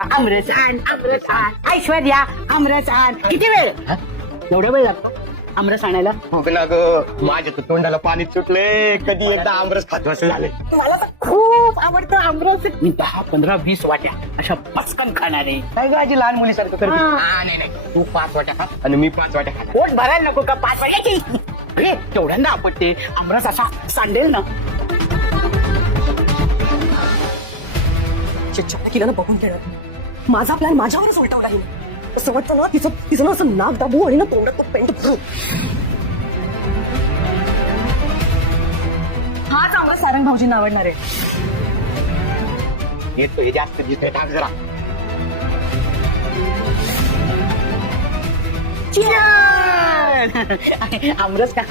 आमरसान आमरसान ऐश्वर्या आमरसान. किती वेळ? एवढा वेळ लागतो आमरस आणायला? हो ना ग, माझ्या तर तोंडाला पाणी सुटले. कधी एकदा आमरस खातो असं झालंय. मला तर खूप आवडतं आमरस. मी 10, 15, 20 वाट्या अशा पचकन खाणार आहे. काय ग आजी लहान मुलीसारखं करते? हा. नाही नाही, तू 5 वाट्या खा आणि मी 5 वाट्या खा. पोट भरायला नको का 5 वाट्याची? अरे तेवढ्यांदा आपटते आमरस असा सांडेल ना. किला बघून घेणार. माझा प्लॅन माझ्यावरच उलटवला आहे. असं वाटतं ना तिचं ना असं नाक दाबू आणि ना तोंडात तो पेंट भरू. हाच आमरस सारंग भाऊजींना आवडणार आहे. येतो हे जास्त दिसतंय, टाक जरा. आमरस का?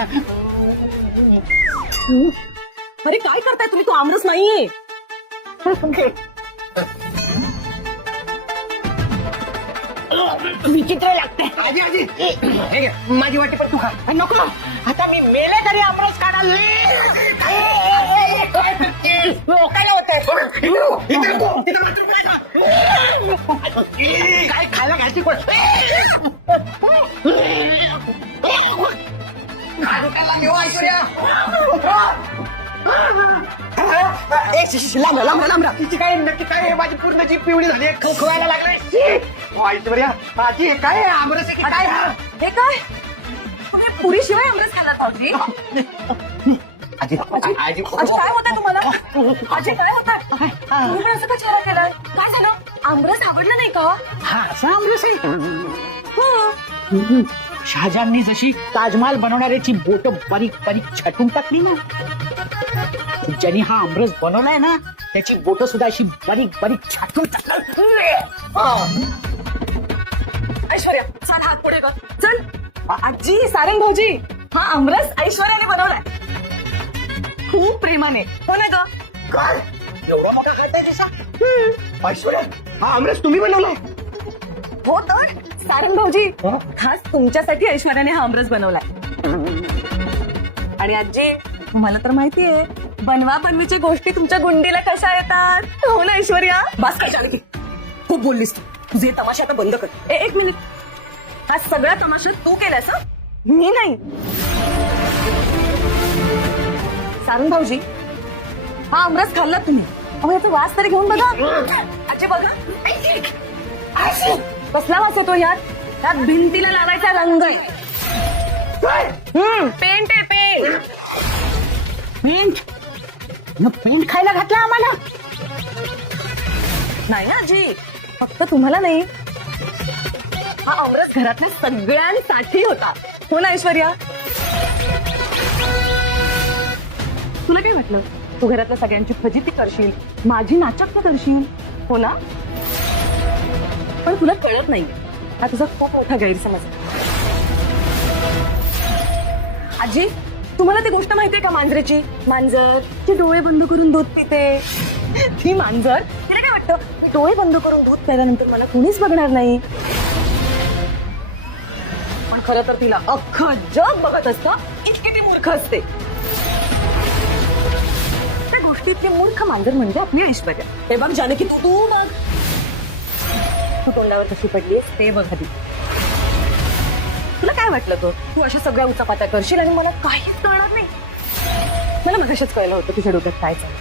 अरे काय करताय तुम्ही? तो आमरस नाहीये. विचित्र लागते. आजी आजी हे घे, माझी वाटी पण तू खा. नको आता मी मेले तरी आमरस काढाल. काय होतंय? काय खायला घ्यायची कोण? लांबरा तिची काय नक्की काय आहे? माझी पूर्ण जीभ पिवळी झाली, खवखवायला लागली. ऐश्वर्या आजी हे काय आहे? आमरस आहे की काय? हे काय? तुम्ही पुरी शिवाय आमरस खाल्ला भाऊजी? आजी आजी आजी काय होतंय तुम्हाला? आजी काय होतंय? तुम्ही असं का चेहरा केलाय? काय झालं? आमरस आवडलं नाही का? हा असा आमरस आहे. हं. शहाजहाननी जशी ताजमहाल बनवणाऱ्याची बोट बारीक बारीक छाटून टाकली ना, ज्यांनी हा आमरस बनवलाय ना त्याची बोट सुद्धा अशी बारीक बारीक छाटून टाकली. ऐश्वर्या चल हात पुढे कर. चल. आजी सारंग भाऊजी हा आमरस ऐश्वर्याने बनवलाय खूप प्रेमाने. हो ना ग? काय एवढा मोठा खाताय तसा? ऐश्वर्या हा आमरस तुम्ही बनवलाय? हो तर सारंग भाऊजी खास तुमच्यासाठी ऐश्वर्याने हा आमरस बनवलाय. आणि आजी मला तर माहितीये बनवा बनवीची गोष्टी तुमच्या गुंडीला कशा येतात. हो ना ऐश्वर्या? बस काय जानकी, खूप बोललीस तू. तुझे तमाशे आता बंद कर. एक मिनिट, हा सगळा तमाशा तू केलास? मी नाही. सारंग भाऊजी हा आमरस खाल्ला तुम्ही. अहो याचा वास तरी घेऊन बघा. आजी बघा कसला वास होतो यात. त्यात भिंतीला लावायचा रंग आहे. पेंट आहे पेंट. पेंट खायला घातला आम्हाला? नाही ना आजी, फक्त तुम्हाला नाही. हा आमरस घरातल्या सगळ्यांसाठी होता. हो ना ऐश्वर्या? तुला काय वाटलं तू घरातल्या सगळ्यांची फजिती करशील, माझी नाचक्की करशील? हो ना? पण तुला कळत नाही हा तुझा खूप मोठा गैरसमज आहे. आजी तुम्हाला ती गोष्ट माहितीये का मांजरेची? मांजर ती डोळे बंद करून दूध पिते. ती मांजर तिला काय वाटतं डोळे बंद करून दूध प्यायल्यानंतर मला कोणीच बघणार नाही. पण खरं तर तिला अख्खं जग बघत असतं. इतकी ती मूर्ख असते. त्या गोष्टीतली मूर्ख मांजर म्हणजे आपली ऐश्वर्या. हे बघ जानकी तू बघ. तू तोंडावर कशी पडलीस ते बघ आधी. तुला काय वाटलं तू अशी सगळ्या उचापात्या करशील आणि मला काहीच कळणार नाही? मला मगाशीच कळलं होतं तुझ्या डोक्यात काय चाललं.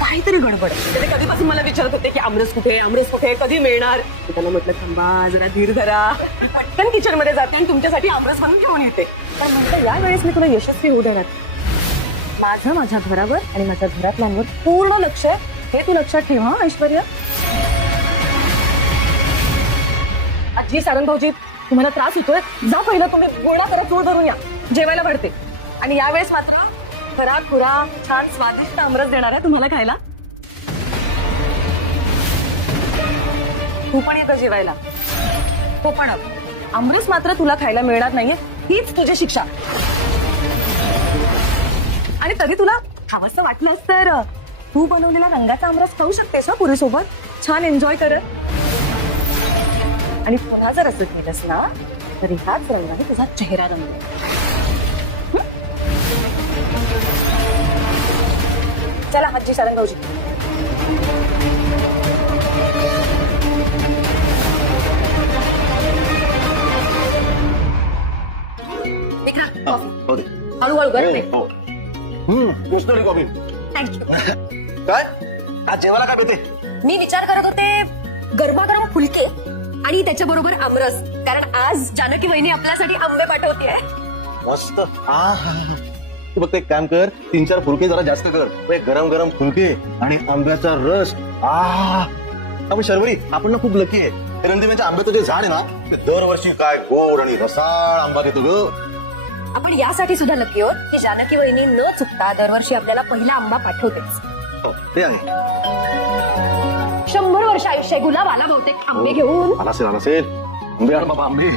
काहीतरी गडबड. ते कधीपासून मला विचारत होते की आमरस कुठे कधी मिळणार. त्यांना म्हटलं थांबा जरा धीर धरा. पटकन किचन मध्ये जाते आणि तुमच्यासाठी आमरस बनवून घेऊन येते. पण म्हटलं यावेळेस मी तुला यशस्वी होऊ देणार. माझं माझ्या घरावर आणि माझ्या घरातल्यांवर पूर्ण लक्ष आहे हे तू लक्षात ठेव. हा ऐश्वर्या? आजी सारंग भाऊजी तुम्हाला त्रास होतोय? जा पहिलं तुम्ही गोळा करत चूळ धरून या. जेवायला भरते. आणि यावेळेस मात्र घरात खुरा छान स्वादिष्ट आमरस देणार आहे तुम्हाला खायला. तू पण येतं जेवायला. तो पण आमरस मात्र तुला खायला मिळणार नाहीये. हीच तुझी शिक्षा. आणि तरी तुला खावंसं वाटलंस तर तू बनवलेला रंगाचा आमरस खाऊ शकतेस ना पुरीसोबत छान एन्जॉय करत. आणि पुन्हा जर असं केलंस ना तर ह्याच रंगाने तुझा चेहरा रंगेल. चला आजी सारंग भाऊजी. गरम आहे. हो. Mystery coffee. थँक्यू. काय आज जेवायला काय पेते? मी विचार करत होते गरमागरम फुलके आणि त्याच्याबरोबर आमरस, कारण आज जानकी वहिनी आपल्यासाठी आंबे पाठवते. मस्त. तू फक्त एक काम कर, 3-4 फुलके जरा जास्त कर. एक गरम गरम फुलके आणि आंब्याचा रस. आपण शर्वरी, आपण ना खूप लकी आहे. रंदिमेच्या आंब्याचं जे झाड आहे ना, ते दरवर्षी काय गोड आणि रसाळ आंबा देतो ग. आपण यासाठी सुद्धा लकी आहोत की जानकी वहिनी न चुकता दरवर्षी आपल्याला पहिला आंबा पाठवतेच. हो, ते आहे. 100 वर्ष आयुष्य आहे. गुलाब आला बहुतेक आंबे घेऊन. आला असेल. आंबे आण बाबा, आंबे.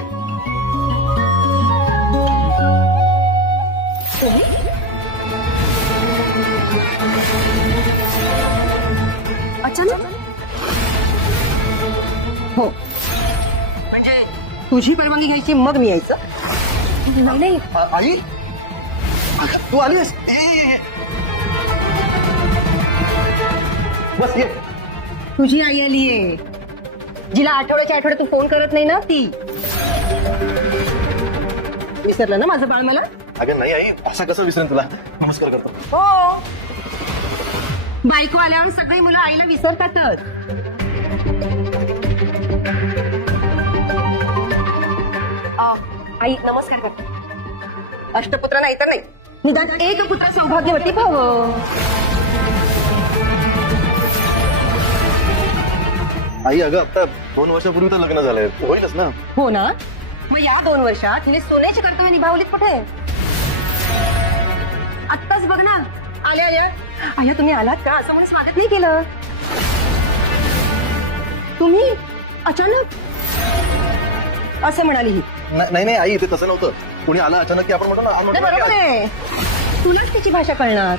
अचानक हो, म्हणजे तुझी परवानगी घ्यायची मग मी यायचं? नाही. आई तू आलीस? बस ये. तुझी आई आलीये, जिला आठवड्याच्या आठवड्यात तू फोन करत नाही ना, ती. विसरलं ना माझं बाळ मला? अगं नाही आई, असं कसं विसरेन तुला. नमस्कार करतो. हो, बायको आल्यावर सगळी मुलं आईला विसरतातच. आई नमस्कार करतो. अष्टपुत्र नाही तर नाही, निदान एक पुत्र सौभाग्यवती भावं. आई अगं आता 2 वर्षापूर्वी तर लग्न झालंय, होईलच ना. हो ना, मग या 2 वर्षात तिने सोन्याची कर्तव्य निभावलीत कुठे? आत्ताच बघ ना, आल्या आया तुम्ही आलात का असं म्हणून स्वागत नाही केलं. तुम्ही अचानक असं म्हणाली ही. नाही आई, ते तसं नव्हतं. कोणी आलं अचानक की आपण म्हणतो ना, आज म्हणतो ना की बरोबर आज. आहे, तुलाच तिची भाषा कळणार.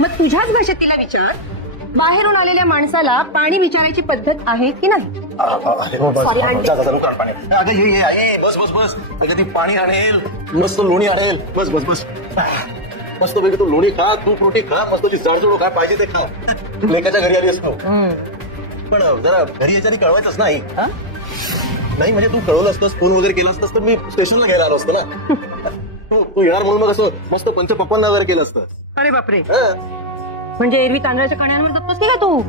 मग तुझ्याच भाषेत तिला विचार, बाहेरून आलेल्या माणसाला पाणी विचारायची पद्धत आहे की नाही? हो, बस. Sorry, आणते. जा, नको आण पाणी. अगं ये आई, बस बस बस. अगं ती पाणी आणेल, मस्त लोणी आणेल. बस बस बस. मस्त पैकी तू लोणी खा, तू फ्रुटी खा, मस्त ती जाडजूड काय पाहिजे ते खा. तू लेकाच्या घरी आली असतो. पण जरा घरी याच्या आधी कळवायचंच नाही. नाही म्हणजे तू कळवलं असतंस, फोन वगैरे केला असतंस तर मी स्टेशनला घ्यायला आलो असतो ना. तू येणार म्हणून मग असं मस्त पंचपप्पांना वगैरे केलं असतं. अरे बापरे, हं. म्हणजे एरवी तांदळाच्या कण्यांवर जपतोस की का तू?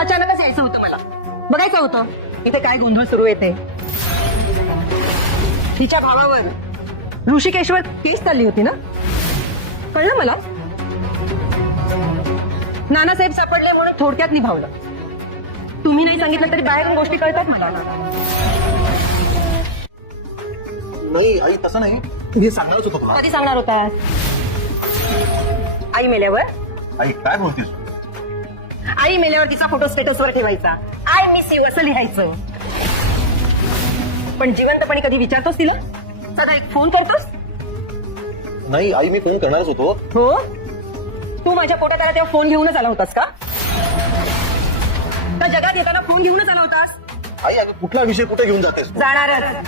अचानकच यायचं होतं मला, बघायचं होतं इथे काय गोंधळ सुरू येते. तिच्या भावावर ऋषिकेश्वर केस चालली होती ना, कळलं मला. नानासाहेब सापडले म्हणून थोडक्यात निभावलं. तुम्ही नाही सांगितलं तरी बाहेरून गोष्टी कळतात मला. नाही आई तसं नाही, हे सांगणारच होतं तुला. कधी सांगणार होता? आई मेल्यावर? आई काय बोलतेस? आई मेल्यावर तिचा फोटो स्टेटसवर ठेवायचा, आय मिस यू असं लिहायचं. पण जिवंतपणे कधी विचारतोस तिला? सदा एक फोन करतोस? नाही आई, मी फोन करणारच होतो. हो, तू माझ्या पोटात आला तेव्हा फोन घेऊनच आला होतास का? तर जगात येताना फोन घेऊनच आला होतास? आई अगं कुठला विषय कुठे घेऊन जातेस तू? जाणारच.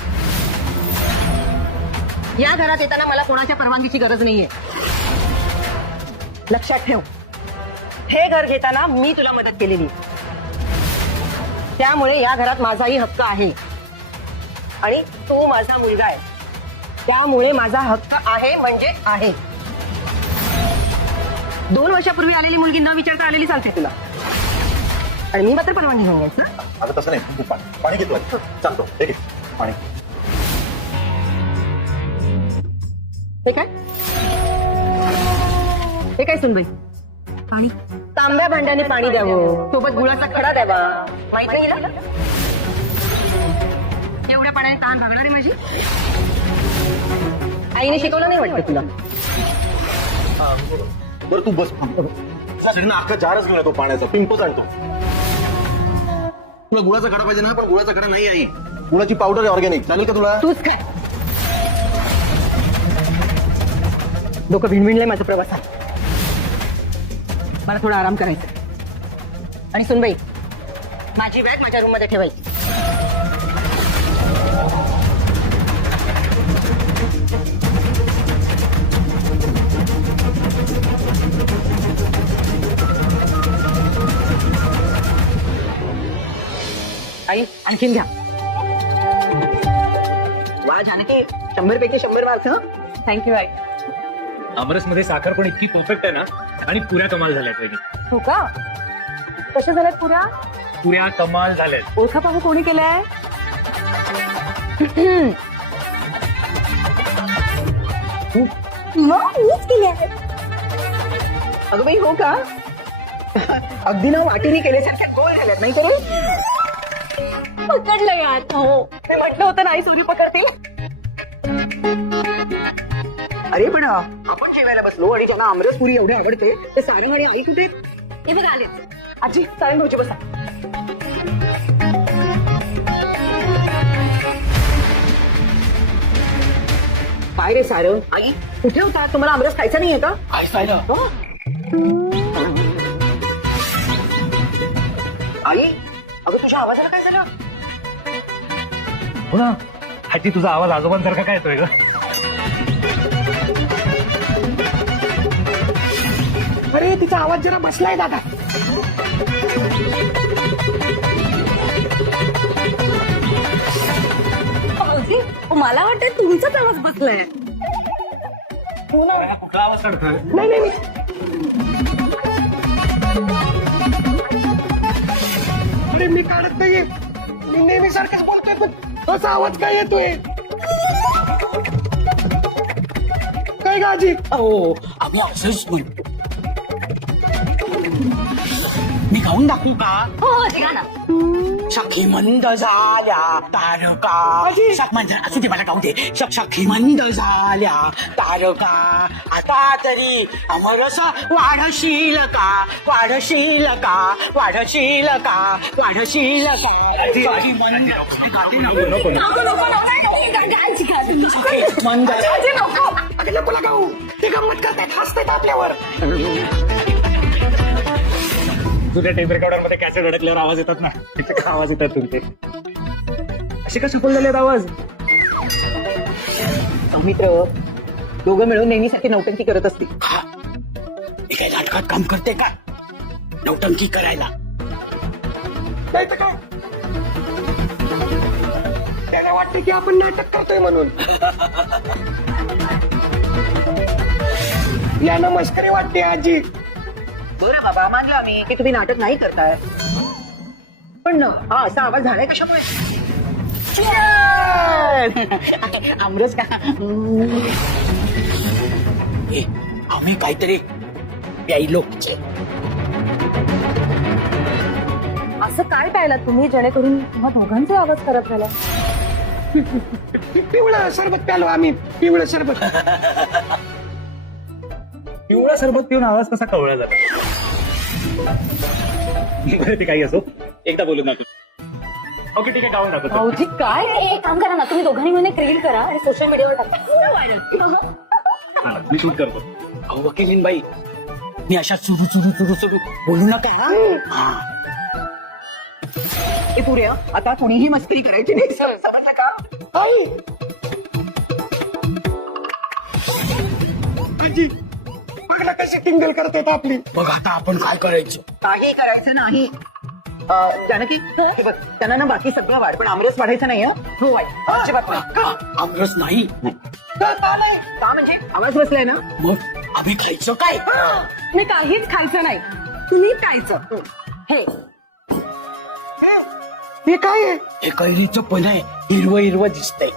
या घरात येताना मला कोणाच्या परवानगीची गरज नाहीये, लक्षात ठेव. हे घर घेताना मी तुला मदत केलेली, त्यामुळे या घरात माझाही हक्क आहे. आणि तू माझा मुलगा आहे, त्यामुळे माझा हक्क आहे म्हणजे आहे. 2 वर्षापूर्वी आलेली मुलगी न विचारता आलेली सांगते तुला, आणि मी मात्र परवानगी घेऊन घ्यायच ना? अगं तसं नाही, तू पाणी घेतो सांगतो. हे घे पाणी. हे काय? हे काय सुनबाई? पाणी तांब्या भांड्याने पाणी द्यावं, सोबत गुळाचा खडा द्यावा, माहित नाही ना? एवढ्या पाण्याने ताण भागणार आहे माझी? आईने शिकवलं नाही वाटतं तुला? बरं तू बस. तुला अख्खा जारच घेऊन येतो पाण्याचा, पिंपच आणतो. तुला गुळाचा खडा पाहिजे ना, पण गुळाचा खडा नाही आई, गुळाची पावडर आहे ऑर्गॅनिक. चालेल का तुला? तूच काय डोकं भिणभिणलंय माझं प्रवासात. मला थोडा आराम करायचा. आणि सुनबाई, माझी बॅग माझ्या रूम मध्ये ठेवायची. आई आणखीन घ्या. वा जानकी 100 पैकी 100 मार्क. थँक्यू आई. आमरस मध्ये साखर पण इतकी परफेक्ट आहे ना आणि पुऱ्या कमाल झाल्यात वगैरे. हो का? कशा झाल्यात पुऱ्या? पुऱ्या कमाल झाल्यात. ओळखा पाहू कोणी केलंय? मीच केली आहे. अगं बाई हो का? अगदी ना वाटीने केल्यासारख्या गोल झाल्यात नाही तरी. पकडलं यार. हो मी म्हटलं होतं नाही चोरी पकडते. अरे पण आपण जेवायला बसलो आणि ज्यांना आमरस पुरी एवढे आवडते ते सारंग आणि आई कुठे? हे बघा आले. आजी सारंग भाऊजी बसा. काय रे सारंग आई कुठे होता? तुम्हाला आमरस खायचा नाहीये का? काय पाहिलं हो? आई अगं तुझ्या आवाजाला काय झालं? हो ना, हाची तुझा आवाज आजोबांसारखा काय येतोय ग? अरे तिचा आवाज जरा बसलाय दादा. भाऊजी, मला वाटतं तुमचाच आवाज बसलाय. हो ना. हा कुठला आवाज काढतोय? नाही नाही अरे मी काढत नाहीये. मी नेहमी सारखंच बोलतोय पण असा आवाज काय येतोय? काय गाजी? हो आम्ही असंच बोलतो. मी खाऊन दाखवू का? हो शिका ना. सखी मंद झाल्या तारका. मंद असू दे मला गाऊ दे. सखी मंद झाल्या तारका आता तरी अमरस वाढशील का वाढशील का वाढशील का वाढशील का. सखी मंद मंद नको गाऊ. ते गंमत करतायत हसतायत आपल्यावर. तुझ्या टेप रेकॉर्डर मध्ये कॅसेट अडकल्यावर आवाज येतात ना, तिथे का आवाज येतात तुमचे? असे का सफल झालेत आवाज? मित्र दोघं मिळून नेहमीसाठी नौटंकी करत असतील. मी काय नाटकात काम करते का नौटंकी करायला? नाही तर काय त्याला वाटते की आपण नाटक करतोय म्हणून. यानं मस्करी वाटते आजी. बरं बाबा मानलं आम्ही की तुम्ही नाटक नाही करताय पण हा असा आवाज झालाय कशामुळे? आमरस का ए, आम्ही काहीतरी प्यायलो. असं काय प्यायला तुम्ही जेणेकरून तुम्हा दोघांचा आवाज खराब झाला? पिवळं सरबत प्यालो आम्ही. पिवळं सरबत. पिवळा सरबत पिऊन आवाज कसा कवळा झाला? बरं ते काही असो, एकदा बोलून दाखव. ओके ठीक आहे, गाऊन दाखवतो. भाऊजी काय एक काम करा ना तुम्ही दोघांनी मिळून एक रील करा आणि सोशल मीडियावर टाका. पुरं व्हायरल. हा, मी शूट करतो. अहो वकीलीन बाई मी अशा चुरू बोलू नका. हा. हे पुऱ्या आता कोणीही मस्करी करायची नाही सर समजलं का? आई आजी बघला कशी टिंगल करत होता आपली. बघ आता आपण काय करायचं? काही करायचं नाही. जानकी हे बघ त्यांना ना बाकी सगळं वाढ पण आमरस वाढायचं नाही. हो वाईट अजिबात नाही. का? आमरस नाही का म्हणजे आवाज बसलाय ना. मग आम्ही खायचं काय? मी काहीच खायचं नाही तुम्ही खायचं. हे हे काय आहे? हे कैरीचं पण आहे. हिरवं हिरवं दिसतंय.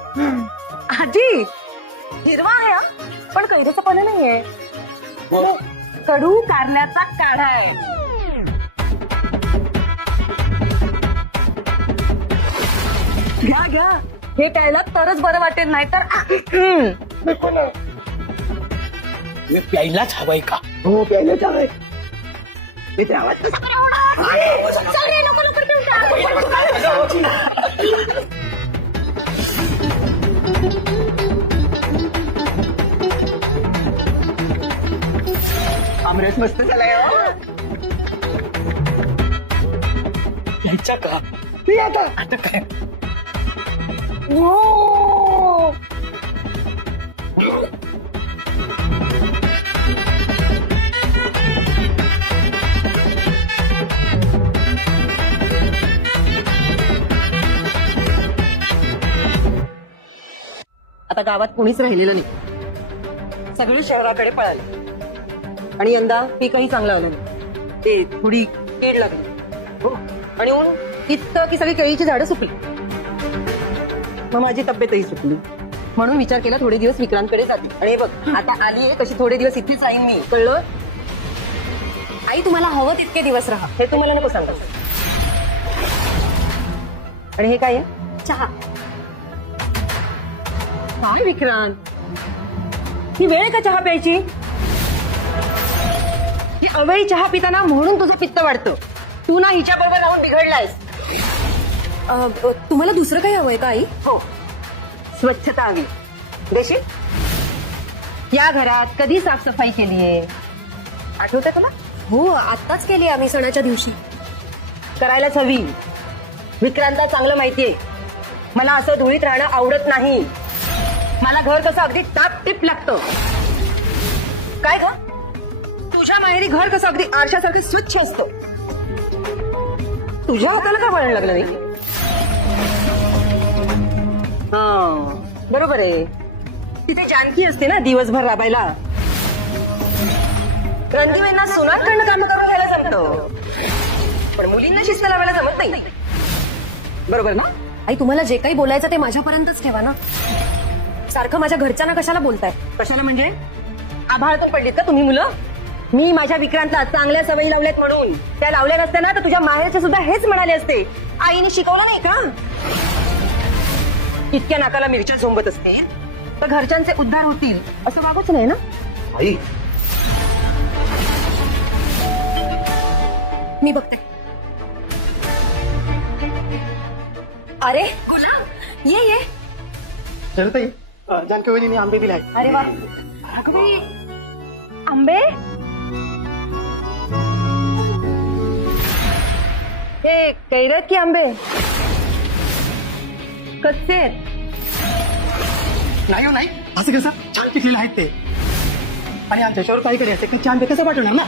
आजी हिरवा आहे हा, पण कैरीचं पण नाहीये. मग कडू कारल्याचा काढा आहे. घ्या घ्या हे प्यायला तरच बरं वाटेल नाही तर नको ना. हे प्यायलाच हवंय का? हो प्यायलाच हवंय. मी ते आवाज आमरस मस्त झालाय. प्यायचा का? मी आता आता काय? आता गावात कोणीच राहिलेलं नाही. सगळे शहराकडे पळाले आणि यंदा पीकही चांगलं आलं नाही. ते थोडी कीड लागली हो. आणि ऊन इतकं की सगळी केळीची झाडं सुकली. मग माझी तब्येतही सुकली. म्हणून विचार केला थोडे दिवस विक्रांतकडे जाते. आणि हे बघ आता आली आहे कशी थोडे दिवस इथेच राहीन मी, कळलं? आई तुम्हाला हवं तितके दिवस राहा, हे तुम्हाला नको सांगा. आणि हे काय आहे? चहा. काय विक्रांत, ही वेळ आहे का चहा प्यायची? ही अवेळी चहा पिताना म्हणून तुझं पित्त वाढतं. तू ना हिच्या बरोबर राहून बिघडलायस. तुम्हाला दुसरं काही हवंय का आई? हो, स्वच्छता हवी. देशील? या घरात कधी साफसफाई केलीये आठवतं का? हो, आत्ताच केली आम्ही सणाच्या दिवशी. करायलाच हवी. विक्रांतला चांगलं माहितीये मला असं धुळीत राहणं आवडत नाही. मला घर कसं अगदी टापटीप लागतं. काय ग, तुझ्या माहेरी घर कसं अगदी आरशासारखं स्वच्छ असतं. तुझ्या हाताला का वळण लागलं नाही? हा बरोबर आहे. तिथे जानकी असते ना दिवसभर राबायला. रणदिवेंना सुनांकडनं काम करून घ्यायला जमतं, पण मुलींना शिस्त लावायला जमत नाही. बरोबर ना? आई तुम्हाला जे काही बोलायचं ते माझ्यापर्यंतच ठेवा ना. सारखं माझ्या घरच्यांना कशाला बोलताय? कशाला म्हणजे? आभाळातून पडलीत का तुम्ही मुलं? मी माझ्या विक्रांतला चांगल्या सवयी लावल्यात म्हणून. त्या लावल्या नसत्या ना तर तुझ्या माहेरचे सुद्धा हेच म्हणाले असते. आईने शिकवलं नाही का? इतक्या नाकाला मिरच्या झोंबत असतील तर घरच्यांचे उद्धार होतील असं वागूच नाही ना. आई मी बघते. अरे गुलाब, ये ये. चलताई जानकी वहिनी आंबे दिले आहेत. अरे वा, अगदी आंबे. हे कैरत की आंबे कच्चे आहेत? नाही हो नाही, असं कसं छान पिकलेले आहेत ते. आणि आमच्याच्यावर काही करायचं कच्चे आंबे कसं पाठवणार ना.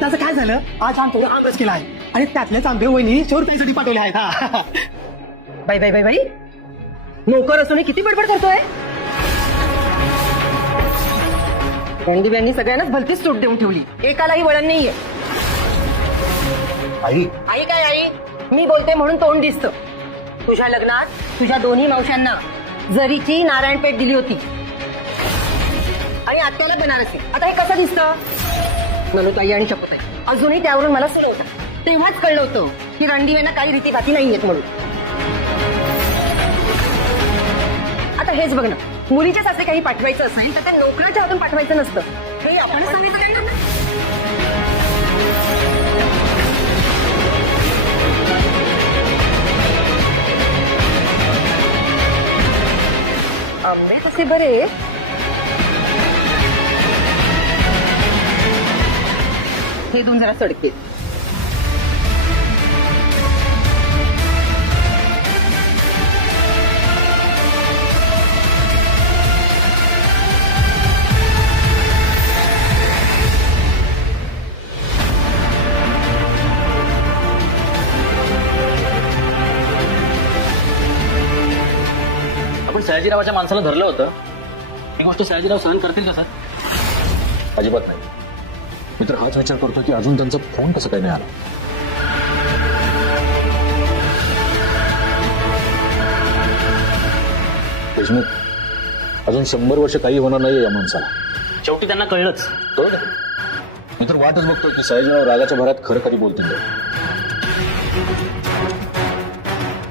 त्याचं काय झालं, आज आमच्यावर आंबच केला आहे आणि त्यातलेच आंबे वहिनी चोर पैसाठी पाठवले आहेत. हा बाई बाई बाई बाई, नोकर असून किती बडबड करतोय. रणदिव्यांनी सगळ्यांनाच भलतीच सूट देऊन ठेवली. एकालाही वळण नाहीये. आई आई काय आई, मी बोलते म्हणून तोंड दिसतं. तुझ्या लग्नात तुझ्या दोन्ही मावशांना जरीची नारायणपेठ दिली होती आणि आत्याला बनारसी. आता हे कसं दिसतं? ननुताई आणि शपथाई अजूनही त्यावरून मला सुरवतं. तेव्हाच कळलं होतं की रणदिवेंना काही रीतीभाती नाहीयेत म्हणून. आता हेच बघ ना, मुलीच्या सासरे काही पाठवायचं असेल तर त्या नोकराच्या हातून पाठवायचं नसतं. हे आपणच सांगायचं त्यांना ना. आंबे कसे बरे. हे दोन जरा सडके. आपण सयाजीरावाच्या माणसाला धरलं होतं. ही गोष्ट सयाजीराव सहन करतील का सर? अजिबात नाही. मी तर हाच विचार करतो की अजून त्यांचा फोन कसं काय नाही आला. देशमुख, अजून 100 वर्ष काही होणार नाहीये या माणसाला. शेवटी त्यांना कळलंच. कळलं? मी तर वाटच बघतो की सयाजीराव रागाच्या भरात खरं कधी बोलतील.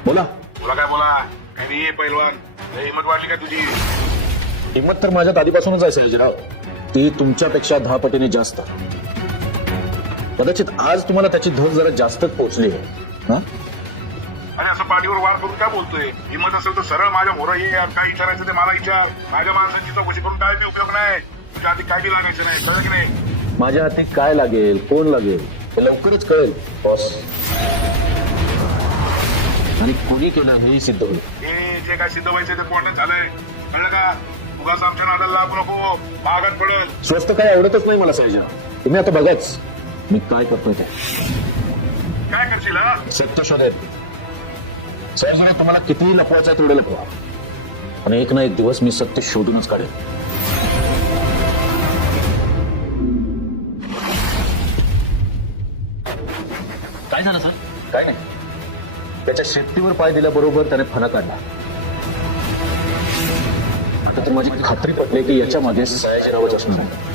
बोला. तुला काय बोला, काही नाही पैलवान. लय हिंमत वाटली काय तुझी? हिंमत तर माझ्यात आधीपासूनच आहे सयाजीराव. ती तुमच्यापेक्षा 10 पटीने जास्त. कदाचित आज तुम्हाला त्याची धग जरा जास्तच पोहोचली आहे. आणि असं पाठीवर वार करून काय बोलतोय? हिंमत असेल तर सरळ माझ्या मोर ये. काय विचारायचं ते मला विचार. माझ्या माणसांची चौकशी करून काय बी उपयोग नाही. तुझ्या आधी काय बी लागायचं नाही. कळलं की नाही? माझ्या हाती काय लागेल, कोण लागेल हे लवकरच कळेल बॉस. आणि कोणी केलं हेही सिद्ध होईल. हे जे काय सिद्ध व्हायचं ते कोर्टात झालंय. कळलं का? उगाच आमच्या नादाला लागू नको. भागात पडल. स्वस्त काय आवडतच नाही मला सयाजीराव. तुम्ही आता बघाच मी काय करतोय ते. काय करशील? सत्य शोधेल. सयाजीराव, तुम्हाला कितीही लपवायचं तेवढे लपवा. आणि एक ना एक दिवस मी सत्य शोधूनच काढेल. काय झालं सर? काय नाही, त्याच्या शेपटीवर पाय दिल्याबरोबर त्याने फणा काढला. आता तर माझी खात्री पटली की याच्या मागे सयाजीरावच असणार आहे.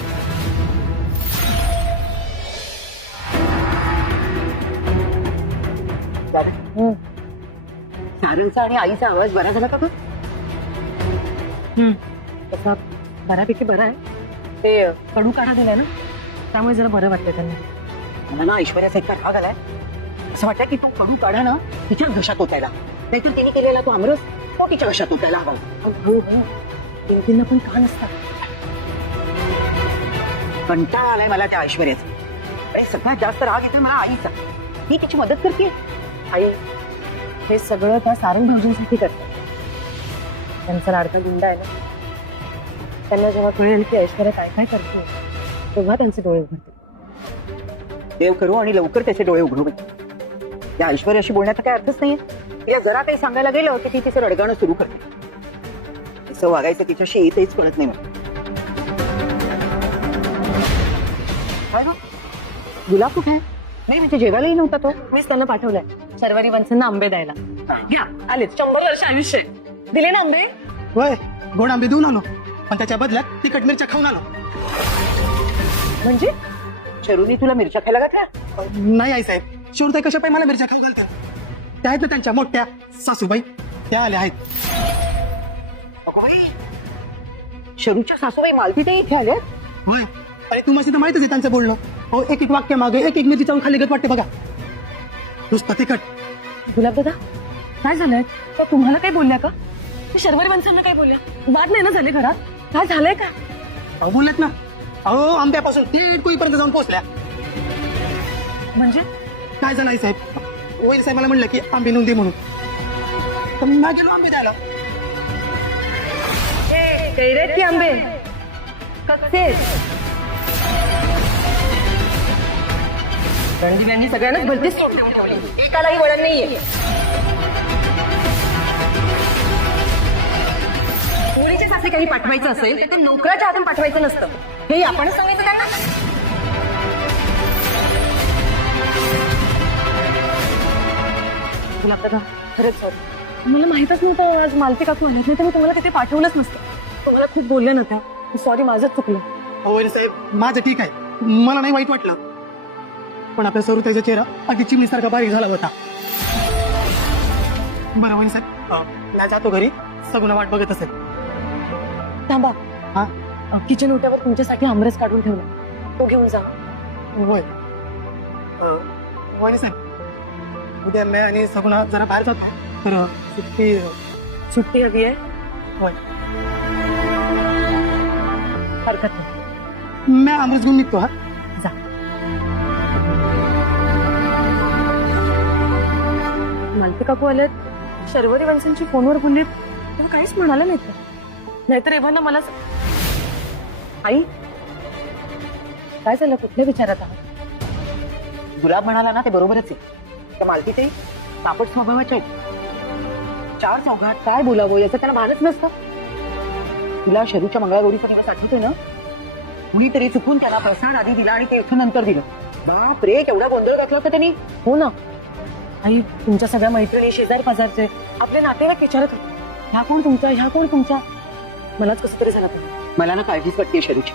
सारंगचा आणि आईचा आवाज बरा झाला का ग? तसा बऱ्यापैकी बरा आहे. ते कडू काढा दिलाय ना, त्यामुळे जरा बरं वाटतं त्यांना. मला ना ऐश्वर्याचा इतका राग आलाय, असं वाटतं की तो कडू काढा ना तिच्या घशात होत्याला, नाहीतर तिने केलेला तो आमरस तो तिच्या घशात होत्याला हवा. हो हो, किमतींना पण का नसतात. कंटाळा आलाय मला त्या ऐश्वर्याचा. आणि सगळ्यात जास्त राग येतो मला आईचा. मी तिची मदत करते. आई हे सगळं त्या सारंग भाऊजींसाठी करतात. त्यांचा लाडका गुंडा आहे ना, त्यांना जेव्हा कळेल की ऐश्वर्या काय काय करते तेव्हा त्यांचे डोळे उघडते. देव करू आणि लवकर त्याचे डोळे उघडू. या ऐश्वर्याशी बोलण्याचा काही अर्थच नाहीये. तिला जरा काही सांगायला गेलं की ती तिचं रडगाणं सुरू करते. कसं वागायचं तिच्याशी तेच कळत नाही मला. काय गं? गुलाब कुठे आहे? नाही म्हणजे जेवायलाही नव्हता तो. मीच त्यांना पाठवलाय शर्वरी वंशांना आंबे द्यायला. घ्या आलेच, 100 वर्ष आयुष्य आहे. दिले ना आंबे? होय, गोड आंबे देऊन आलो, पण त्याच्या बदल्यात तिखट मिरच्या खाऊन आलो. म्हणजे शरूने तुला मिरच्या खायला घातल्या? नाही आई साहेब, शिवताई कशा पाय मला मिरच्या खाऊ घालतात. त्या आहेत ना त्यांच्या मोठ्या सासूबाई, त्या आल्या आहेत. अगं बाई, शरूच्या सासूबाई मालतीतही इथे आल्या? होय, अरे तुम्हाला तर माहितच आहे त्यांचं बोलणं. हो, एक एक वाक्य मागे एक एक मिरची चावून खाली गत वाटते बघा. नुसतं तिखट. गुलाब दादा काय झालंय? त्या तुम्हाला काय बोलल्या का? ते शर्वरी वंशांना काय बोलल्या? वाद नाही ना झाले घरात? काय झालंय का? अहो बोललेत ना, अहो आंब्यापासून थेट कुईपर्यंत जाऊन पोहोचल्या. म्हणजे काय झालं आई साहेब? वैल साहेब मला म्हणलं की आंबे नेऊन दे म्हणून, तर मी गेलो आंबे द्यायला. कैरेत की आंबे कच्चे? रणदीप यांनी सगळ्यांनाच भलतीच सोड ठेवून ठेवली. एकालाही वळण नाहीये. मुलीच्या सासरी काही पाठवायचं असेल तर ते नोकराच्या हातून पाठवायचं नसतं. हे आपणच सांगायचं त्यांना. गुलाब दादा खरंच सॉरी, मला माहितच नव्हतं आज मालती काकू आल्यात, नाही तर मी तुम्हाला तिथे पाठवलंच नसतं. तुम्हाला खूप बोलले नव्हत्या. सॉरी, माझंच चुकलं. हो वैल साहेब, माझं ठीक आहे, मला नाही वाईट वाटलं, पण आपल्या सरुताईचा चेहरा अगदी चिमणीसारखा बारीक झाला होता. बरं वैल साहेब, मी जातो घरी, सगुणा वाट बघत असेल. थांबा, हा किचन ओट्यावर तुमच्यासाठी आमरस काढून ठेवला, तो घेऊन जा. होय. वैल साहेब, उद्या मी आणि सगुणा जरा बाहेर जातो, तर सुट्टी हवी आहे? होय. हरकत नाही, मी आमरस घेऊन निघतो. हा जा. मालती काकू आल्यात, शर्वरी वंशांची फोनवर बोलले तेव्हा काहीच म्हणाले नाहीत. नाहीतर एव्हाना मला आई काय झालं? कुठल्या विचारात आहात? गुलाब म्हणाला ना ते बरोबरच आहे. त्या मालती ते तापट स्वभावाचे आहेत. 4 चौघात काय बोलावं याचं त्यांना भानच नसतं. तुला शरूच्या मंगळागौरीचा दिवस आठवतो ना? कुणीतरी चुकून त्याला प्रसाद आधी दिला आणि ते इथून नंतर दिलं. बाप रे, केवढा गोंधळ घातला होता त्यांनी. हो ना आई, तुमच्या सगळ्या मैत्रिणी शेजार पाजारचे आपले नातेवाईक विचारत होते, ह्या कोण तुमच्या, ह्या कोण तुमच्या. मलाच कसं तरी झालं. मला ना काळजीच वाटते शरूची.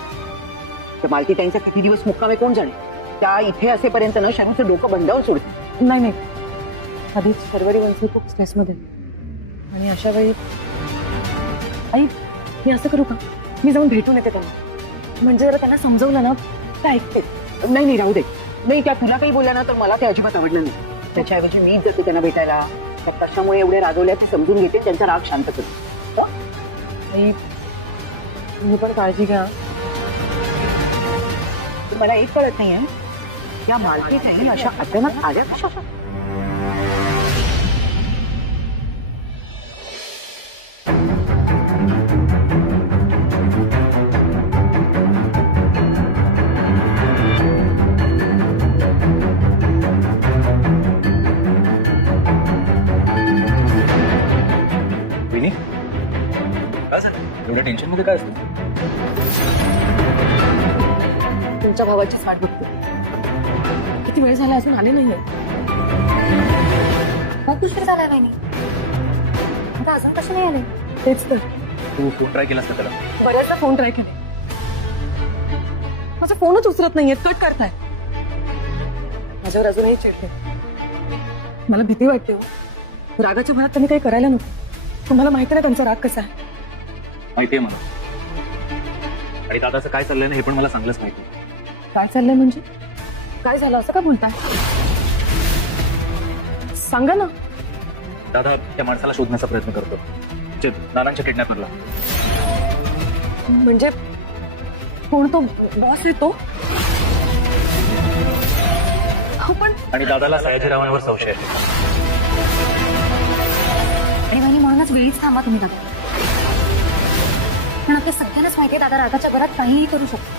तर मालती त्यांचा किती दिवस मुक्कामे कोण जाणे. त्या इथे असेपर्यंत ना शरूचं डोकं बंडावून सोडते. नाही नाही, आधीच शर्वरी वंशी खूप स्ट्रेसमध्ये, आणि अशा वेळी आई मी असं करू का, मी जाऊन भेटून येते त्यांना. म्हणजे जरा त्यांना समजवलं ना तर ऐकते. नाही नाही राहू दे. नाही, त्या तुला काही बोलल्या ना तर मला ते अजिबात आवडलं नाही. त्याच्याऐवजी मीच जाते त्यांना भेटायला. त्या कशामुळे एवढे रागवल्या ते समजून घेते, त्यांचा राग शांत करते. आई तुम्ही पण काळजी घ्या. मला एक कळत नाहीये, या मालकीत अशा अचानक आल्या कशा? एवढ्या टेन्शन मध्ये काय असतं? तुमच्या भावाचीच वाट बघते. किती वेळ झाला अजून आले नाहीये. खूप उशीर झालाय वहिनी. आता अजून कसे नाही आले? तेच तर तू फोन ट्राय केलास ना त्याला? बऱ्याचदा फोन ट्राय केले. माझा फोनच उचलत नाहीये, कट करताय. माझ्यावर अजूनही चिडते. मला भीती वाटते हो. रागाच्या भरात त्यांनी काही करायला नको. तुम्हाला माहिती ना त्यांचा राग कसा आहे. माहितीये मला. आणि दादाचं काय चाललंय ना हे पण मला चांगलंच माहिती. काय चाललंय म्हणजे? काय झालं असं का बोलताय? सांगा ना. दादा त्या माणसाला शोधण्याचा प्रयत्न करतो. नानांच्या किडनॅपरला. म्हणजे कोण तो बॉस आहे तो? अहो, पण आणि दादाला सयाजीरावांवर संशय आहे. आणि वहिनी म्हणूनच वेळीच थांबा तुम्ही दादा. पण आपल्या सगळ्यांनाच माहितीये दादा रागाच्या घरात काहीही करू शकतो.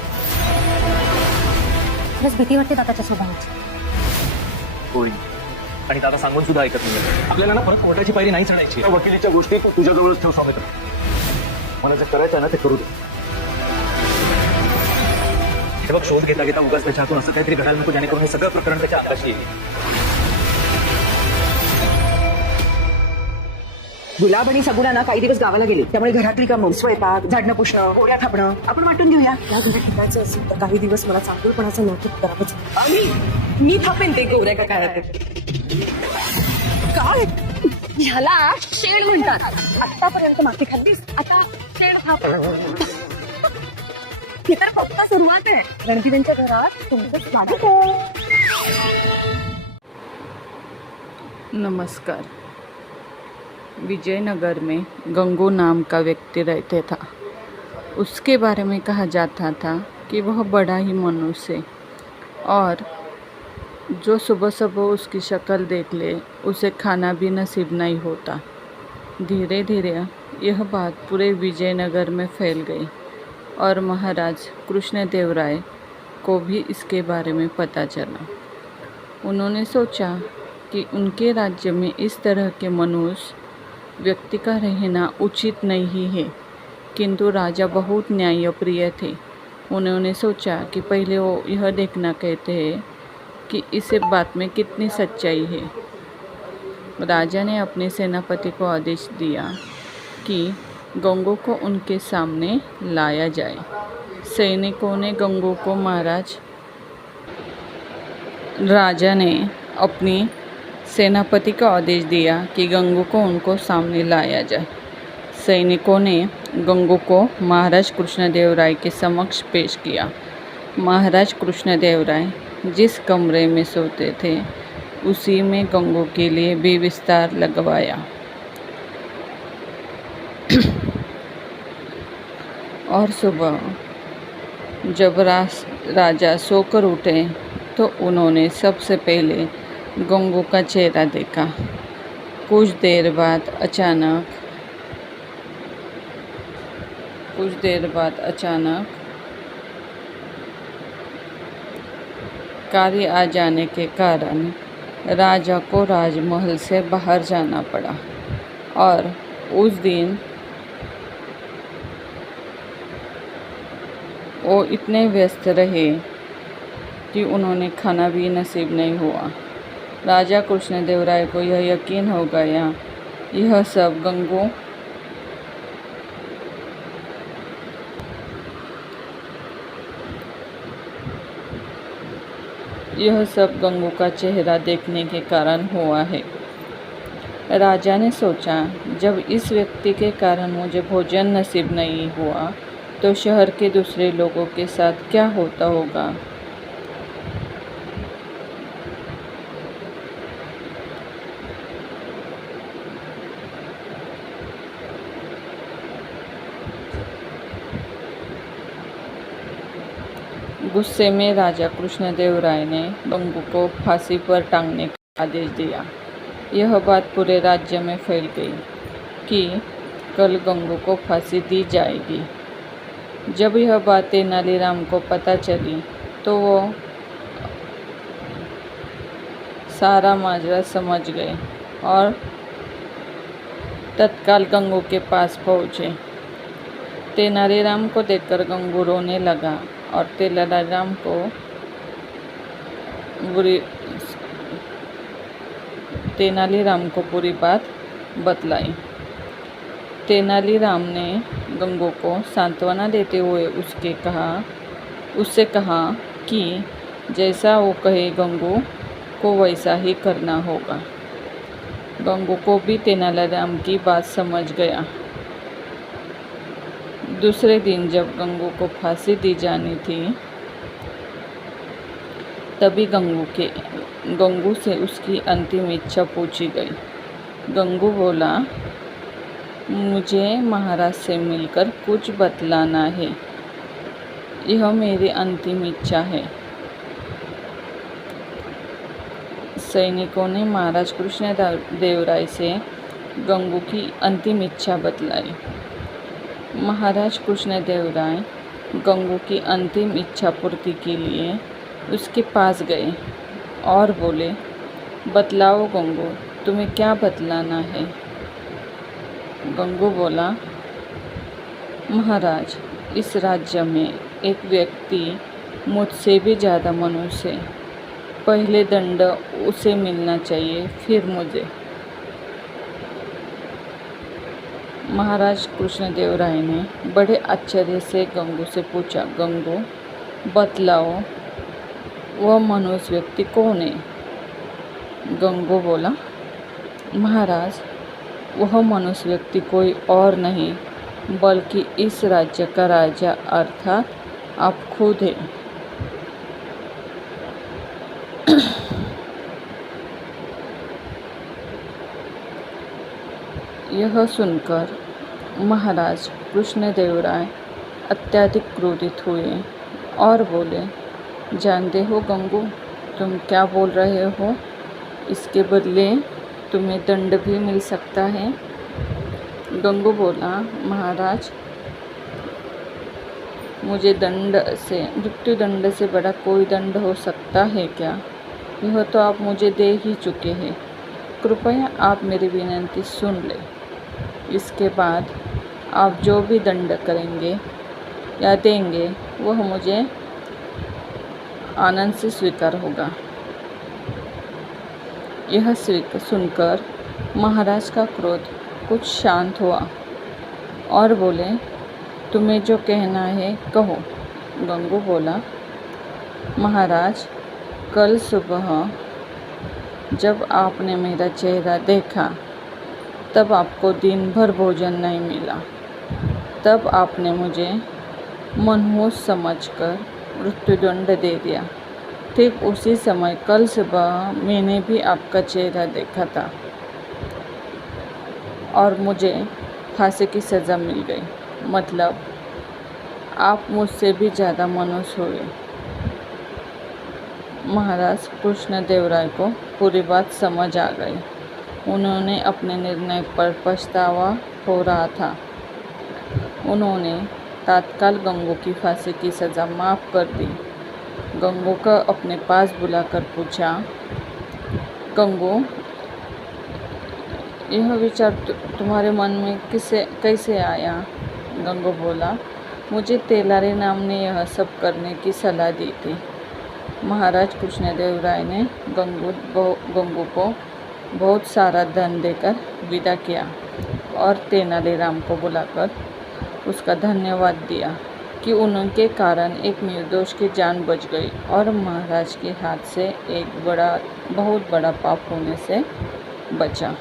खरंच भीती वाटते दादाच्या स्वभावाची. होय. आणि दादा सांगून सुद्धा ऐकत नाही. आपल्याला ना परत कोर्टाची पायरी नाही चढायची. त्या वकिलीच्या गोष्टी तू तुझ्याजवळच ठेव सौमित्र. मला जे करायचं आहे ना ते करू दे. हे बघ, शोध घेता घेता उगाच त्याच्या हातून असं काहीतरी घडायला नको जेणेकरून हे सगळं प्रकरण त्याच्या हाताशी येईल. गुलाब आणि सगुणा ना काही दिवस गावाला गेले. त्यामुळे घरातली कामं, स्वयंपाक, झाडणं पुसणं, गोळ्या थापणं आपण वाटून घेऊया. या घरात ठिकायचं असेल तर काही दिवस मला चांगलपणाचं नाटक करावंच. आणि मी थापेन ते गोऱ्या का काय ते. काय ह्याला शेण म्हणतात. आतापर्यंत माती खाल्लीस, आता शेण थाप. ही तर फक्त सुरुवात आहे. रणजितांच्या घरात तुमचं नाटक. नमस्कार। विजयनगर में गंगू नाम का व्यक्ति रहते था। उसके बारे में कहा जाता था कि वह बड़ा ही मनुष्य और जो सुबह सुबह उसकी शक्ल देख ले उसे खाना भी नसीब नहीं होता। धीरे धीरे यह बात पूरे विजयनगर में फैल गई और महाराज कृष्णदेवराय को भी इसके बारे में पता चला। उन्होंने सोचा कि उनके राज्य में इस तरह के मनुष्य व्यक्ति का रहना उचित नहीं है, किंतु राजा बहुत न्यायप्रिय थे। उन्होंने सोचा कि पहले वो यह देखना कहते हैं कि इस बात में कितनी सच्चाई है। राजा ने अपने सेनापति को आदेश दिया कि गंगू को उनके सामने लाया जाए। सैनिकों ने गंगू को राजा ने अपनी सेनापति को आदेश दिया कि गंगू को उनको सामने लाया जाए। सैनिकों ने गंगू को महाराज कृष्णदेवराय के समक्ष पेश किया। महाराज कृष्णदेवराय जिस कमरे में सोते थे उसी में गंगू के लिए भी बिस्तर लगवाया और सुबह जब राजा सोकर उठे तो उन्होंने सबसे पहले गंगू का चेहरा देखा। कुछ देर बाद अचानक कार्य आ जाने के कारण राजा को राजमहल से बाहर जाना पड़ा और उस दिन वो इतने व्यस्त रहे कि उन्होंने खाना भी नसीब नहीं हुआ। राजा कृष्णदेवराय को यह यकीन हो गया यह सब गंगू का चेहरा देखने के कारण हुआ है। राजा ने सोचा जब इस व्यक्ति के कारण मुझे भोजन नसीब नहीं हुआ तो शहर के दूसरे लोगों के साथ क्या होता होगा। गुस्से में राजा कृष्णदेवराय ने गंगू को फांसी पर टांगने का आदेश दिया। यह बात पूरे राज्य में फैल गई कि कल गंगू को फांसी दी जाएगी। जब यह बात तेनालीराम को पता चली तो वो सारा माजरा समझ गए और तत्काल गंगू के पास पहुँचे। तेनालीराम को देखकर गंगू रोने लगा और तेनालीराम को बुरी बात बतलाई। तेनालीराम ने गंगू को सांत्वना देते हुए उससे कहा कि जैसा वो कहे गंगू को वैसा ही करना होगा। गंगू को भी तेनालीराम की बात समझ गया। दूसरे दिन जब गंगू को फांसी दी जानी थी तभी गंगू से उसकी अंतिम इच्छा पूछी गई। गंगू बोला, मुझे महाराज से मिलकर कुछ बतलाना है, यह मेरी अंतिम इच्छा है। सैनिकों ने महाराज कृष्णदेवराय से गंगू की अंतिम इच्छा बतलाई। महाराज कृष्णदेवराय गंगू की अंतिम इच्छा पूर्ति के लिए उसके पास गए और बोले, बतलाओ गंगू, तुम्हें क्या बतलाना है? गंगू बोला, महाराज, इस राज्य में एक व्यक्ति मुझसे भी ज़्यादा मनुष्य है। पहले दंड उसे मिलना चाहिए, फिर मुझे। महाराज कृष्णदेवराय ने बड़े आश्चर्य से गंगू से पूछा, गंगू, बतलाओ वह मनुष्य व्यक्ति कौन है? गंगू बोला, महाराज, वह मनुष्य व्यक्ति कोई और नहीं बल्कि इस राज्य का राजा अर्थात आप खुद हैं। यह सुनकर महाराज कृष्णदेवराय अत्यधिक क्रोधित हुए और बोले, जानते हो गंगू, तुम क्या बोल रहे हो? इसके बदले तुम्हें दंड भी मिल सकता है। गंगू बोला, महाराज, मुझे मृत्यु दंड से बड़ा कोई दंड हो सकता है क्या? यह तो आप मुझे दे ही चुके हैं। कृपया आप मेरी विनती सुन लें। इसके बाद आप जो भी दंड करेंगे या देंगे वह मुझे आनंद से स्वीकार होगा। यह सुनकर महाराज का क्रोध कुछ शांत हुआ और बोले, तुम्हें जो कहना है कहो। गंगू बोला, महाराज, कल सुबह जब आपने मेरा चेहरा देखा तब आपको दिन भर भोजन नहीं मिला। तब आपने मुझे मनहूस समझकर मृत्युदंड दे दिया। ठीक उसी समय कल सुबह मैंने भी आपका चेहरा देखा था और मुझे फांसी की सज़ा मिल गई। मतलब आप मुझसे भी ज़्यादा मनुष्य हुए। महाराज कृष्णदेवराय को पूरी बात समझ आ गई। उन्होंने अपने निर्णय पर पछतावा हो रहा था। उन्होंने तत्काल गंगू की फांसी की सज़ा माफ़ कर दी। गंगू को अपने पास बुलाकर पूछा, गंगू, यह विचार तुम्हारे मन में कैसे आया? गंगू बोला, मुझे तेनालीराम ने यह सब करने की सलाह दी थी। महाराज कृष्णदेवराय ने गंगू को बहुत सारा धन देकर विदा किया और तेनालीराम को बुलाकर उसका धन्यवाद दिया कि उनके कारण एक निर्दोष की जान बच गई और महाराज के हाथ से एक बहुत बड़ा पाप होने से बचा।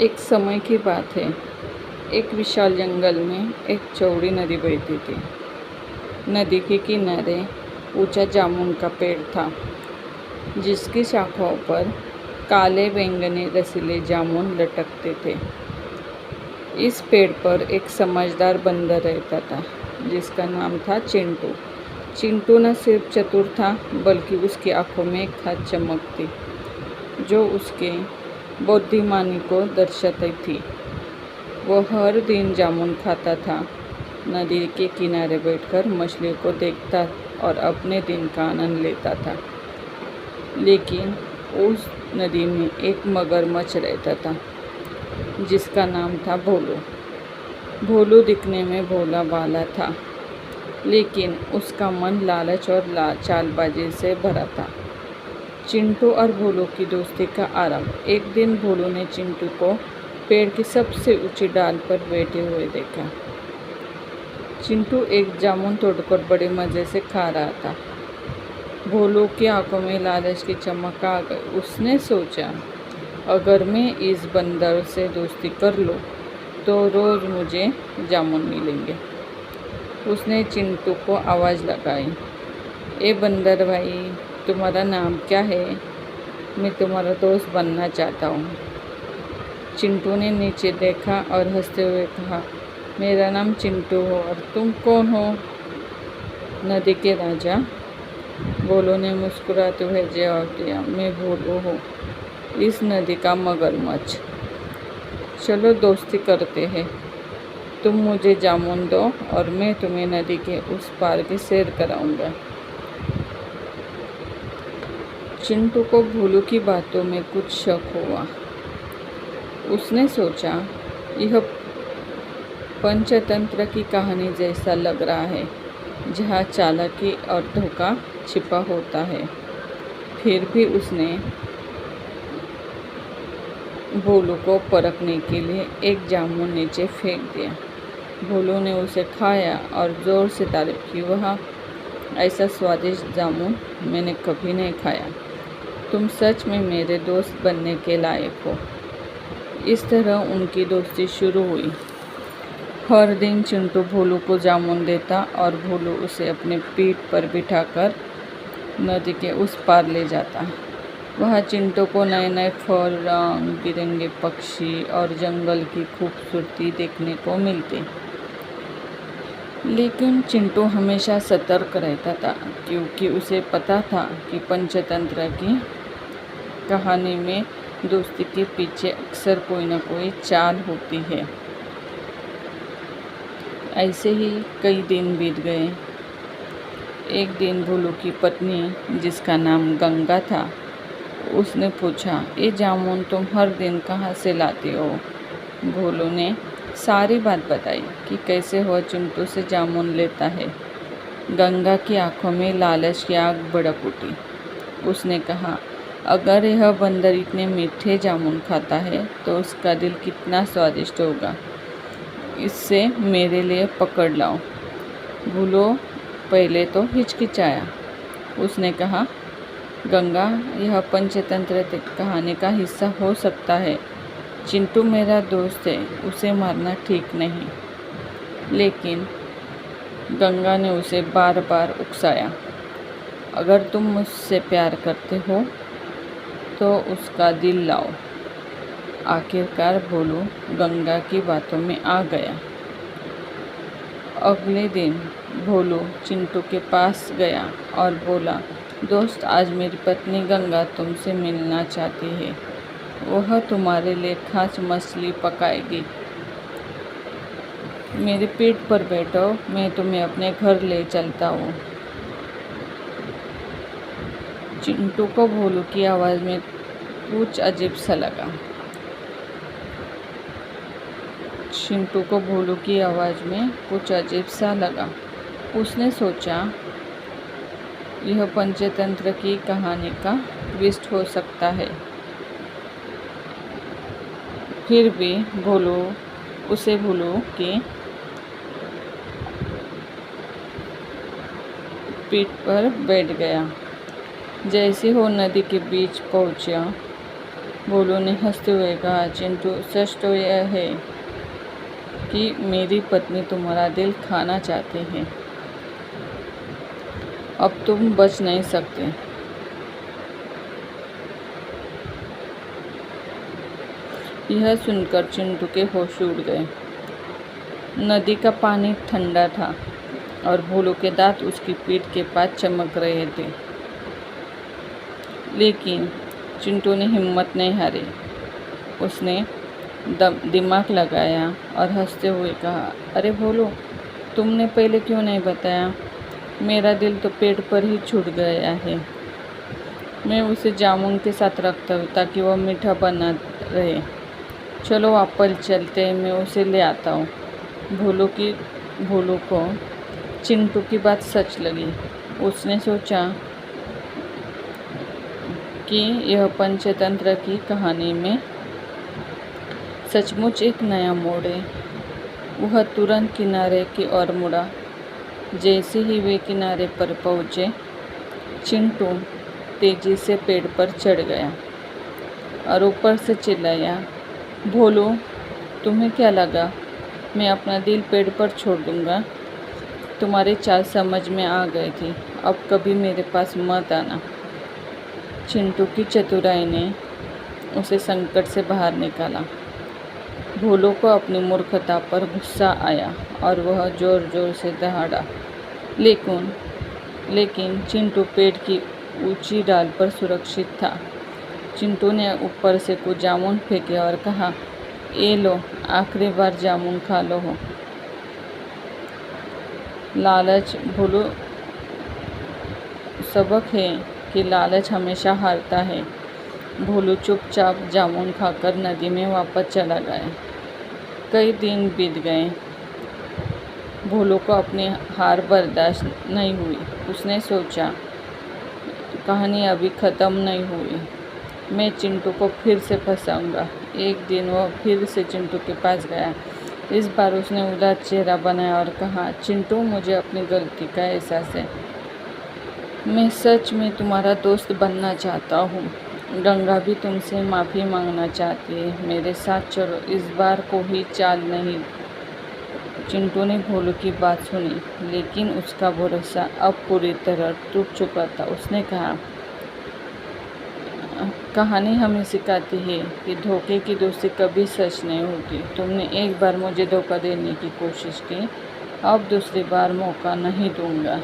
एक समय की बात है। एक विशाल जंगल में एक चौड़ी नदी बहती थी। नदी के किनारे ऊंचा जामुन का पेड़ था, जिसकी शाखाओं पर काले बैंगनी रसीले जामुन लटकते थे। इस पेड़ पर एक समझदार बंदर रहता था, जिसका नाम था चिंटू। चिंटू न सिर्फ चतुर था, बल्कि उसकी आंखों में एक खास चमक थी, जो उसके बुद्धिमानी को दर्शाती थी। वह हर दिन जामुन खाता था, नदी के किनारे बैठकर मछलियों को देखता और अपने दिन का आनंद लेता था। लेकिन उस नदी में एक मगरमच्छ रहता था, जिसका नाम था भोलू। भोलू दिखने में भोला भाला था, लेकिन उसका मन लालच और चालबाजी से भरा था। चिंटू और भोलू की दोस्ती का आरंभ। एक दिन भोलू ने चिंटू को पेड़ की सबसे ऊंची डाल पर बैठे हुए देखा। चिंटू एक जामुन तोड़कर बड़े मज़े से खा रहा था। भोलू की आंखों में लालच की चमक आ गई। उसने सोचा, अगर मैं इस बंदर से दोस्ती कर लूं, तो रोज़ मुझे जामुन मिलेंगे। उसने चिंटू को आवाज़ लगाई, ए बंदर भाई, तुम्हारा नाम क्या है? मैं तुम्हारा दोस्त बनना चाहता हूँ। चिंटू ने नीचे देखा और हंसते हुए कहा, मेरा नाम चिंटू हो और तुम कौन हो? नदी के राजा। भोलू ने मुस्कुराते हुए जवाब दिया, मैं भोलू हूँ, इस नदी का मगरमच्छ। चलो दोस्ती करते हैं। तुम मुझे जामुन दो और मैं तुम्हें नदी के उस पार की सैर कराऊंगा। चिंटू को भोलू की बातों में कुछ शक हुआ। उसने सोचा, यह पंचतंत्र की कहानी जैसा लग रहा है, जहाँ चालाकी और धोखा छिपा होता है। फिर भी उसने भोलू को परखने के लिए एक जामुन नीचे फेंक दिया। भोलू ने उसे खाया और ज़ोर से तारीफ की, वह ऐसा स्वादिष्ट जामुन मैंने कभी नहीं खाया। तुम सच में मेरे दोस्त बनने के लायक हो। इस तरह उनकी दोस्ती शुरू हुई। हर दिन चिंटू भोलू को जामुन देता और भोलू उसे अपने पीठ पर बिठाकर नदी के उस पार ले जाता। वहाँ चिंटू को नए नए फल, रंग बिरंगे पक्षी और जंगल की खूबसूरती देखने को मिलती। लेकिन चिंटू हमेशा सतर्क रहता था, क्योंकि उसे पता था कि पंचतंत्र की कहानी में दोस्ती के पीछे अक्सर कोई न कोई चाल होती है। ऐसे ही कई दिन बीत गए। एक दिन भोलू की पत्नी, जिसका नाम गंगा था, उसने पूछा, ये जामुन तुम हर दिन कहाँ से लाते हो? भोलू ने सारी बात बताई कि कैसे वह चिंटू से जामुन लेता है। गंगा की आंखों में लालच की आग भड़क उठी। उसने कहा, अगर यह बंदर इतने मीठे जामुन खाता है, तो उसका दिल कितना स्वादिष्ट होगा। इससे मेरे लिए पकड़ लाओ। भोलू पहले तो हिचकिचाया। उसने कहा, गंगा, यह पंचतंत्र कहानी का हिस्सा हो सकता है। चिंटू मेरा दोस्त है, उसे मारना ठीक नहीं। लेकिन गंगा ने उसे बार बार उकसाया, अगर तुम मुझसे प्यार करते हो तो उसका दिल लाओ। आखिरकार भोलू गंगा की बातों में आ गया। अगले दिन भोलू चिंटू के पास गया और बोला, दोस्त, आज मेरी पत्नी गंगा तुमसे मिलना चाहती है। वह तुम्हारे लिए खास मछली पकाएगी। मेरे पीठ पर बैठो, मैं तुम्हें अपने घर ले चलता हूँ। चिंटू को भोलू की आवाज़ में कुछ अजीब सा लगा। चिंटू को भोलू की आवाज़ में कुछ अजीब सा लगा। उसने सोचा, यह पंचतंत्र की कहानी का ट्विस्ट हो सकता है। फिर भी भोलू की पीठ पर बैठ गया। जैसे वो नदी के बीच पहुंचा, भोलू ने हंसते हुए कहा, चिंटू सच तो यह है कि मेरी पत्नी तुम्हारा दिल खाना चाहती है। अब तुम बच नहीं सकते। यह सुनकर चिंटू के होश उड़ गए। नदी का पानी ठंडा था और भोलू के दांत उसकी पीठ के पास चमक रहे थे। लेकिन चिंटू ने हिम्मत नहीं हारी। उसने दिमाग लगाया और हंसते हुए कहा, अरे भोलू, तुमने पहले क्यों नहीं बताया? मेरा दिल तो पेट पर ही छूट गया है। मैं उसे जामुन के साथ रखता हूँ ताकि वह मीठा बना रहे। चलो वापस चलते हैं, मैं उसे ले आता हूँ। भोलू को चिंटू की बात सच लगी। उसने सोचा कि यह पंचतंत्र की कहानी में सचमुच एक नया मोड़ है। वह तुरंत किनारे की ओर मुड़ा। जैसे ही वे किनारे पर पहुँचे, चिंटू तेजी से पेड़ पर चढ़ गया और ऊपर से चिल्लाया, भोलू, तुम्हें क्या लगा मैं अपना दिल पेड़ पर छोड़ दूँगा? तुम्हारी चाल समझ में आ गई थी। अब कभी मेरे पास मत आना। चिंटू की चतुराई ने उसे संकट से बाहर निकाला। भोलू को अपनी मूर्खता पर गुस्सा आया और वह जोर जोर से दहाड़ा। लेकिन चिंटू पेड़ की ऊंची डाल पर सुरक्षित था। चिंटू ने ऊपर से कुछ जामुन फेंके और कहा, ये लो, आखिरी बार जामुन खा लो हो। लालच भोलू सबक है कि लालच हमेशा हारता है। भोलू चुपचाप जामुन खाकर नदी में वापस चला गया। कई दिन बीत गए। भोलू को अपनी हार बर्दाश्त नहीं हुई। उसने सोचा, कहानी अभी ख़त्म नहीं हुई। मैं चिंटू को फिर से फंसाऊंगा। एक दिन वह फिर से चिंटू के पास गया। इस बार उसने उदास चेहरा बनाया और कहा, चिंटू, मुझे अपनी गलती का एहसास है। मैं सच में तुम्हारा दोस्त बनना चाहता हूँ। गंगा भी तुमसे माफ़ी मांगना चाहती है। मेरे साथ चलो, इस बार कोई चाल नहीं। चिंटू ने भोलू की बात सुनी, लेकिन उसका भरोसा अब पूरी तरह टूट चुका था। उसने कहा, कहानी हमें सिखाती है कि धोखे की दोस्ती कभी सच नहीं होती। तुमने एक बार मुझे धोखा देने की कोशिश की, अब दूसरी बार मौका नहीं दूंगा।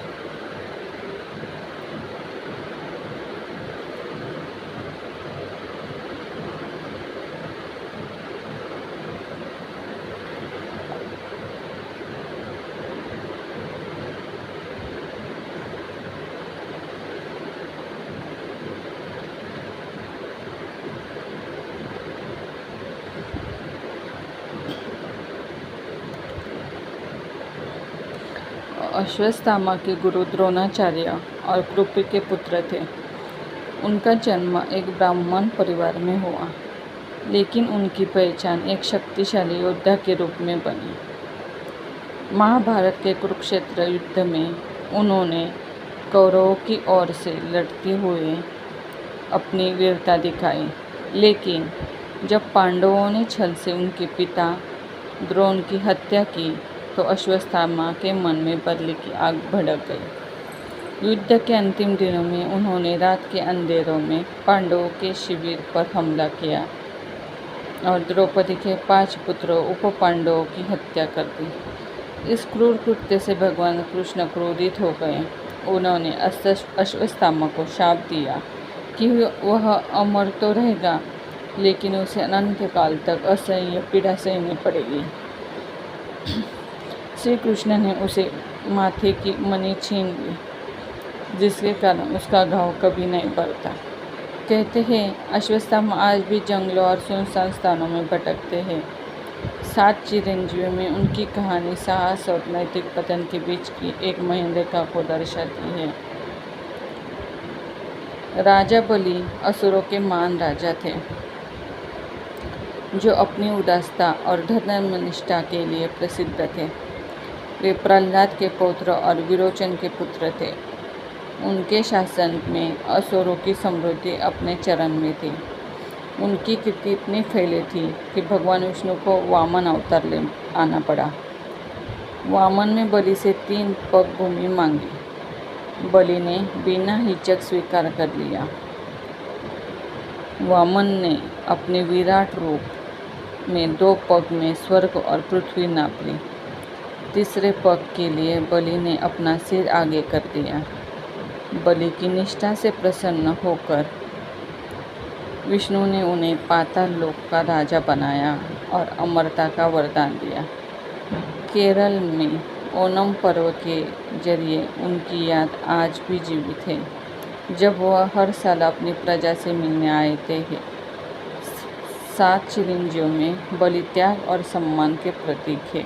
अश्वत्थामा के गुरु द्रोणाचार्य और कृपि के पुत्र थे। उनका जन्म एक ब्राह्मण परिवार में हुआ, लेकिन उनकी पहचान एक शक्तिशाली योद्धा के रूप में बनी। महाभारत के कुरुक्षेत्र युद्ध में उन्होंने कौरवों की ओर से लड़ते हुए अपनी वीरता दिखाई। लेकिन जब पांडवों ने छल से उनके पिता द्रोण की हत्या की, तो अश्वत्थामा के मन में बदले की आग भड़क गई। युद्ध के अंतिम दिनों में उन्होंने रात के अंधेरों में पांडवों के शिविर पर हमला किया और द्रौपदी के 5 पुत्रों उप पांडवों की हत्या कर दी। इस क्रूर कृत्य से भगवान कृष्ण क्रोधित हो गए। उन्होंने अश्वत्थामा को शाप दिया कि वह अमर तो रहेगा, लेकिन उसे अनंत काल तक असह्य पीड़ा सहनी पड़ेगी। श्री कृष्ण ने उसे माथे की मणि छीन ली, जिसके कारण उसका घाव कभी नहीं भरता। कहते हैं अश्वत्थामा आज भी जंगलों और सुनसान स्थानों में भटकते हैं। 7 चिरंजीवियों में उनकी कहानी साहस और नैतिक पतन के बीच की एक महेंद्रता को दर्शाती है। राजा बलि असुरों के महान राजा थे, जो अपनी उदारता और धर्मनिष्ठा के लिए प्रसिद्ध थे। वे प्रहलाद के पौत्र और विरोचन के पुत्र थे। उनके शासन में असुरों की समृद्धि अपने चरम में थी। उनकी कीर्ति इतनी फैली थी कि भगवान विष्णु को वामन अवतार ले आना पड़ा। वामन ने बलि से 3 पग भूमि मांगी। बलि ने बिना हिचक स्वीकार कर लिया। वामन ने अपने विराट रूप में 2 पग में स्वर्ग और पृथ्वी नाप ली। तीसरे पग के लिए बलि ने अपना सिर आगे कर दिया। बलि की निष्ठा से प्रसन्न होकर विष्णु ने उन्हें पाताल लोक का राजा बनाया और अमरता का वरदान दिया। केरल में ओणम पर्व के जरिए उनकी याद आज भी जीवित है, जब वह हर साल अपनी प्रजा से मिलने आए थे। 7 चिरंजीवियों में बलि त्याग और सम्मान के प्रतीक है।